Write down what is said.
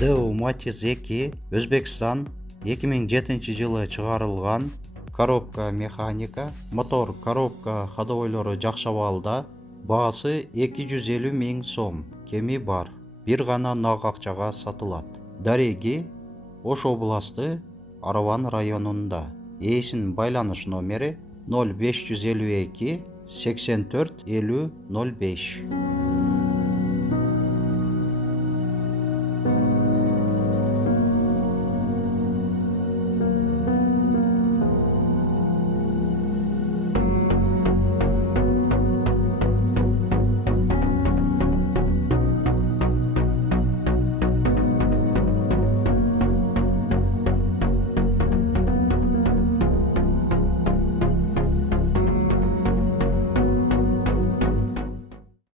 ДУ Matiz 2 Өзбекстан 2007 жылы чыгарылган коробка механика, мотор коробка ходовойлору жакшы абалда, баасы 250 000 сом, кеми бар, бир гана нак акчага сатылат. Дареги Ош областы Араван районунда. Ээсинин байланыш номери 0552 84 50 05.